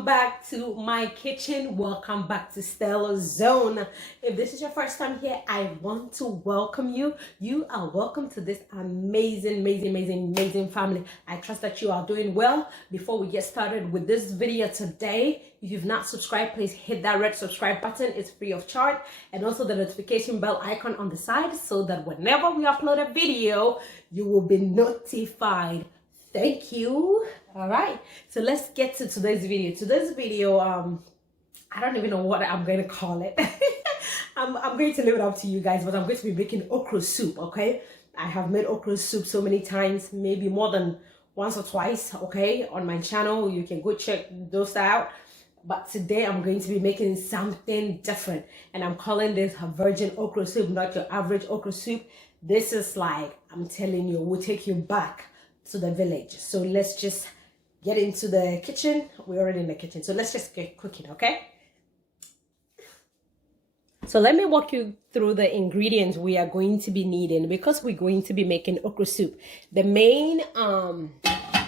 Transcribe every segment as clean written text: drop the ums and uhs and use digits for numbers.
welcome back to my kitchen. Welcome back to StellaZone. If this is your first time here, I want to welcome you. You are welcome to this amazing family. I trust that you are doing well. Before we get started with this video today, if you've not subscribed, please hit that red subscribe button. It's free of charge, and also the notification bell icon on the side so that whenever we upload a video, you will be notified. Thank you. All right, so let's get to today's video. I don't even know what I'm going to call it. I'm going to leave it up to you guys, but I'm going to be making okra soup. Okay, I have made okra soup so many times, maybe more than once or twice, okay, on my channel. You can go check those out. But today I'm going to be making something different, and I'm calling this a virgin okra soup, not your average okra soup. This is like, I'm telling you, we'll take you back to the village. So let's just get into the kitchen. We're already in the kitchen, so let's just get cooking, okay? So let me walk you through the ingredients we are going to be needing, because we're going to be making okra soup. The main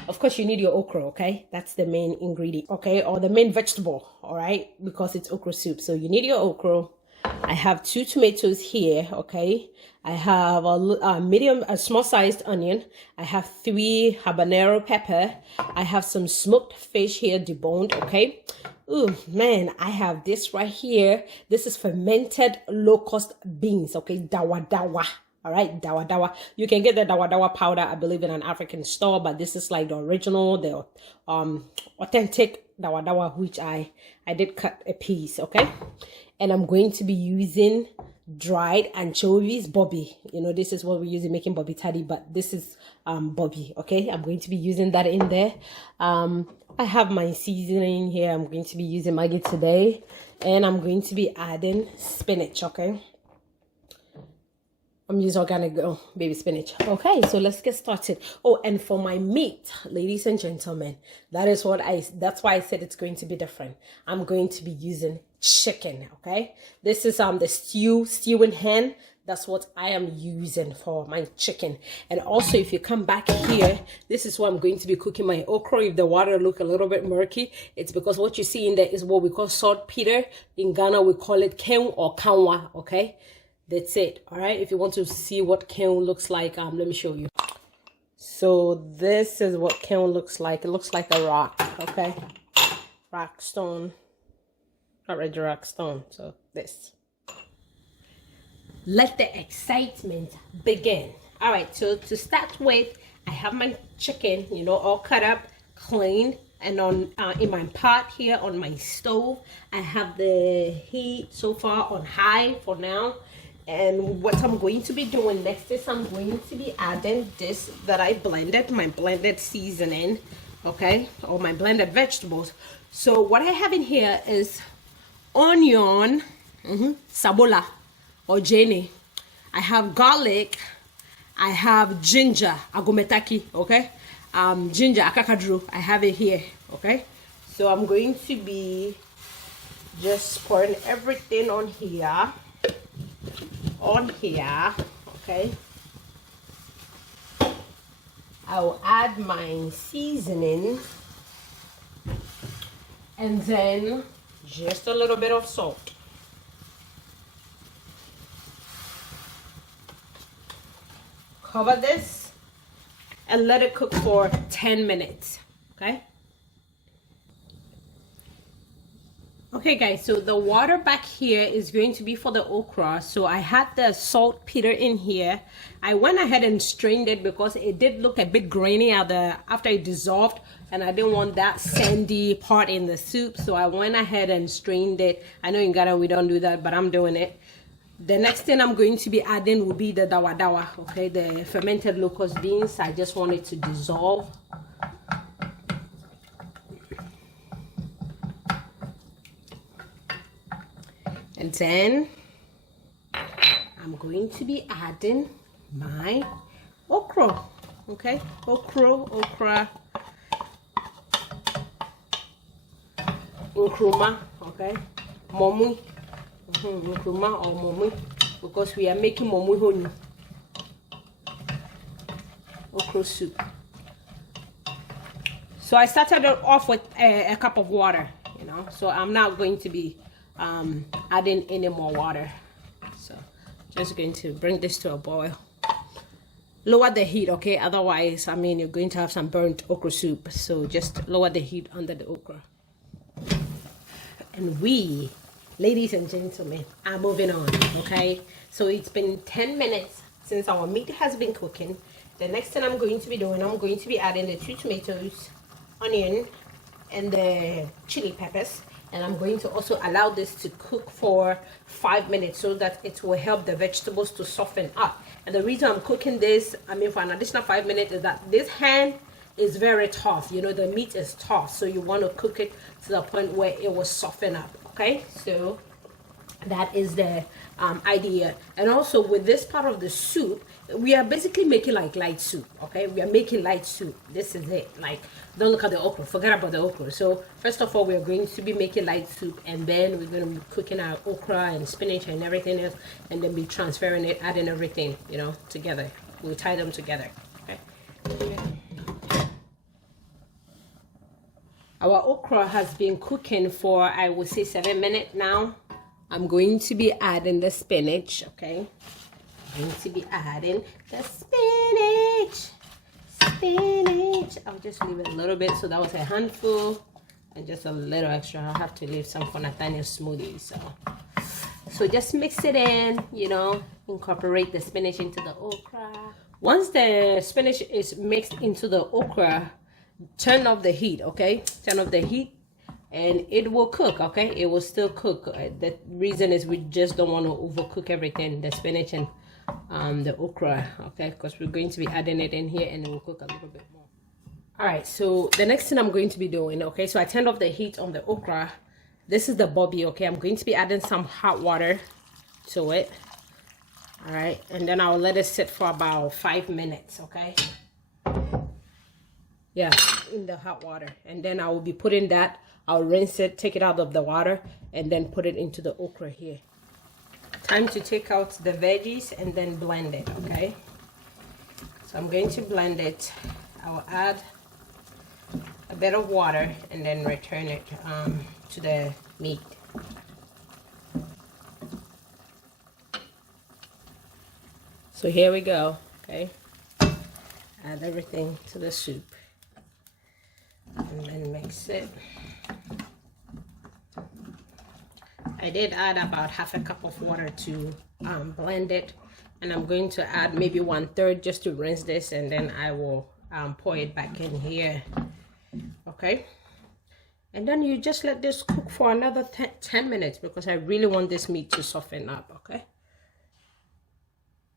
of course, you need your okra, okay? That's the main ingredient, okay? Or the main vegetable, all right? Because it's okra soup. So you need your okra. I have 2 tomatoes here, okay? I have a small-sized onion. I have 3 habanero pepper. I have some smoked fish here, deboned, okay? Ooh, man, I have this right here. This is fermented low-cost beans, okay? Dawa dawa. All right, dawa dawa. You can get the dawa dawa powder, I believe, in an African store, but this is like the original, the authentic dawa dawa, which I did cut a piece, okay? And I'm going to be using dried anchovies, bobby. You know, this is what we're using making bobby taddy, but this is bobby, okay? I'm going to be using that in there. I have my seasoning here. I'm going to be using Maggi today, and I'm going to be adding spinach, okay? I'm using organic baby spinach. Okay, so let's get started. Oh, and for my meat, ladies and gentlemen, that's why I said it's going to be different. I'm going to be using chicken, okay? This is the stew in hen. That's what I am using for my chicken. And also, if you come back here, this is what I'm going to be cooking my okra. If the water look a little bit murky, it's because what you see in there is what we call saltpeter. In Ghana, we call it ken or kanwa, okay? That's it. All right, if you want to see what ken looks like, let me show you. So this is what ken looks like. It looks like a rock, okay? Rock stone. Not red rock stone. So this. Let the excitement begin. All right, so to start with, I have my chicken, you know, all cut up, clean, and on in my pot here on my stove. I have the heat so far on high for now. And what I'm going to be doing next is I'm going to be adding this that I blended, my blended seasoning, okay, or my blended vegetables. So what I have in here is onion, sabola or jene. I have garlic. I have ginger, agometaki, okay, ginger, akakadru. I have it here, okay. So I'm going to be just pouring everything on here. Okay, I will add my seasoning, and then just a little bit of salt. Cover this and let it cook for 10 minutes, okay? Okay guys, so the water back here is going to be for the okra. So I had the saltpeter in here. I went ahead and strained it because it did look a bit grainy after it dissolved, and I didn't want that sandy part in the soup. So I went ahead and strained it. I know in Ghana we don't do that, but I'm doing it. The next thing I'm going to be adding will be the dawa dawa, okay, the fermented locust beans. I just want it to dissolve. And then I'm going to be adding my okra, okay? Okra, nkruma, okay? Momu, nkruma or momu, because we are making momu honey. Okra soup. So I started off with a cup of water. you know. So I'm not going to be adding any more water. So just going to bring this to a boil. Lower the heat, okay? Otherwise, I mean, you're going to have some burnt okra soup. So just lower the heat under the okra. And we, ladies and gentlemen, are moving on, okay? So it's been 10 minutes since our meat has been cooking. The next thing I'm going to be doing, I'm going to be adding the 2 tomatoes, onion, and the chili peppers. And I'm going to also allow this to cook for 5 minutes so that it will help the vegetables to soften up. And the reason I'm cooking this, I mean, for an additional 5 minutes, is that this hand is very tough. You know, the meat is tough, so you want to cook it to the point where it will soften up. Okay, so that is the idea. And also with this part of the soup, we are basically making like light soup. Okay, we are making light soup. This is it. Like, don't look at the okra, forget about the okra. So first of all, we are going to be making light soup, and then we're going to be cooking our okra and spinach and everything else, and then be transferring it, adding everything, you know, together. We'll tie them together. Okay. Our okra has been cooking for, I would say, 7 minutes now. I'm going to be adding the spinach, okay? I'm going to be adding the spinach. I'll just leave it a little bit. So that was a handful and just a little extra. I'll have to leave some for Nathaniel's smoothie. So just mix it in, you know, incorporate the spinach into the okra. Once the spinach is mixed into the okra, turn off the heat, okay? Turn off the heat and it will cook, okay? It will still cook. The reason is we just don't want to overcook everything, the spinach and the okra, okay? Because we're going to be adding it in here and it will cook a little bit more. All right, so the next thing I'm going to be doing, okay? So I turned off the heat on the okra. This is the bobby, okay? I'm going to be adding some hot water to it. All right, and then I'll let it sit for about 5 minutes, okay? Yeah, in the hot water. And then I will be putting that, I'll rinse it, take it out of the water, and then put it into the okra here. Time to take out the veggies and then blend it, okay? So I'm going to blend it. I'll add a bit of water and then return it to the meat. So here we go, okay? Add everything to the soup. And then mix it. I did add about half a cup of water to blend it, and I'm going to add maybe 1/3 just to rinse this, and then I will pour it back in here, okay? And then you just let this cook for another 10 minutes because I really want this meat to soften up, okay?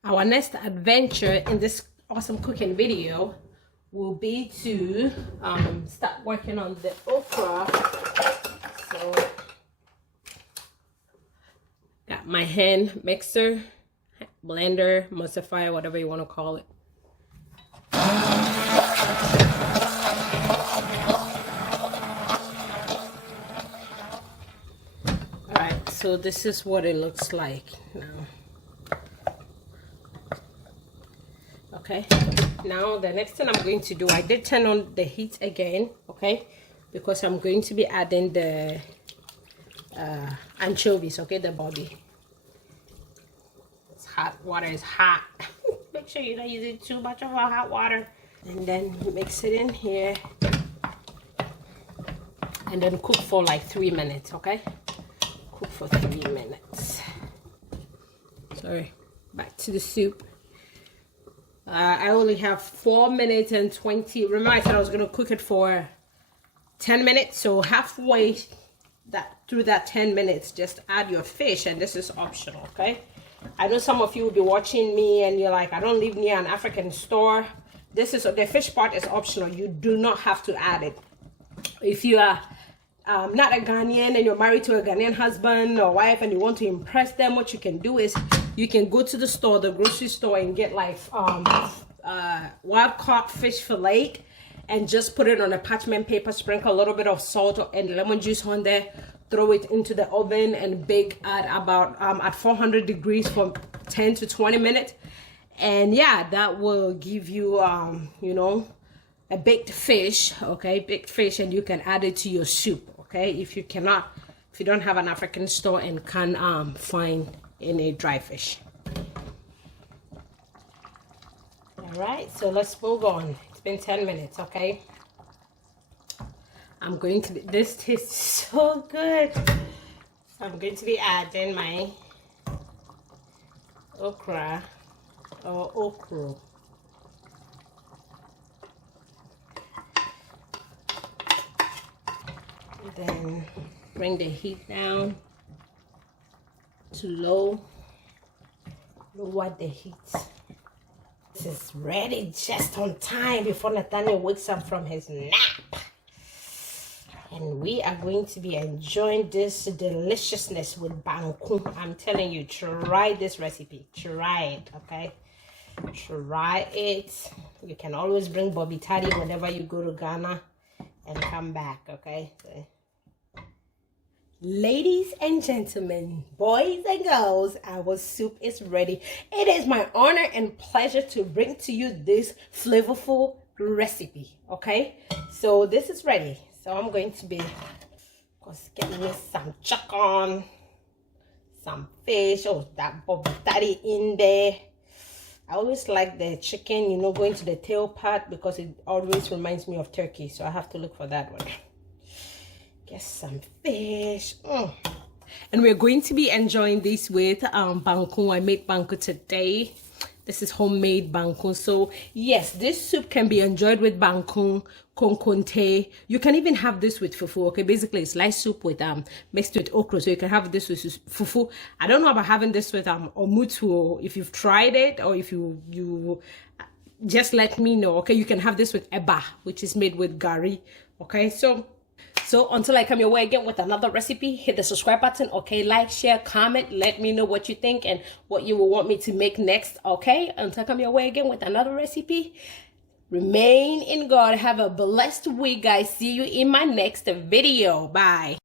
Our next adventure in this awesome cooking video will be to start working on the okra. So got my hand mixer, blender, emulsifier, whatever you want to call it. All right, so this is what it looks like now. Okay, now the next thing I'm going to do, I did turn on the heat again, okay, because I'm going to be adding the anchovies, okay, the bobby. It's hot, water is hot. Make sure you're not using too much of our hot water. And then mix it in here. And then cook for like 3 minutes, okay? Cook for 3 minutes. Sorry, back to the soup. I only have 4 minutes and 20. Remember I said I was going to cook it for 10 minutes. So halfway through that 10 minutes, just add your fish. And this is optional, okay? I know some of you will be watching me and you're like, I don't live near an African store. This is, the fish part is optional. You do not have to add it. If you are not a Ghanaian and you're married to a Ghanaian husband or wife and you want to impress them, what you can do is you can go to the store, the grocery store, and get like wild caught fish fillet and just put it on a parchment paper, sprinkle a little bit of salt and lemon juice on there, throw it into the oven and bake at about at 400 degrees for 10 to 20 minutes. And yeah, that will give you you know, a baked fish, okay, baked fish, and you can add it to your soup. okay? If you don't have an African store and can't find any dry fish. All right, so let's move on. It's been 10 minutes, okay? I'm going to be, this tastes so good. So I'm going to be adding my okra or okro. Then bring the heat down to low. Lower the heat. This is ready just on time before Nathaniel wakes up from his nap. And we are going to be enjoying this deliciousness with banku. I'm telling you, try this recipe. Try it, okay? Try it. You can always bring Bobby Taddy whenever you go to Ghana and come back, okay? So, ladies and gentlemen, boys and girls, our soup is ready. It is my honor and pleasure to bring to you this flavorful recipe, okay? So this is ready. So I'm going to be, of course, getting me some chicken, some fish. Oh, that Bobby Daddy in there. I always like the chicken, you know, going to the tail part because it always reminds me of turkey. So I have to look for that one. Get some fish. And we're going to be enjoying this with banku. I made banku today. This is homemade banku. So yes, this soup can be enjoyed with banku, konkonte. You can even have this with fufu. Okay, basically it's light soup with mixed with okra. So you can have this with fufu. I don't know about having this with omutu. If you've tried it, or if you just let me know. Okay, you can have this with eba, which is made with gari. Okay, so until I come your way again with another recipe, hit the subscribe button, okay? Like, share, comment, let me know what you think and what you will want me to make next, okay? Until I come your way again with another recipe, remain in God. Have a blessed week, guys. See you in my next video. Bye.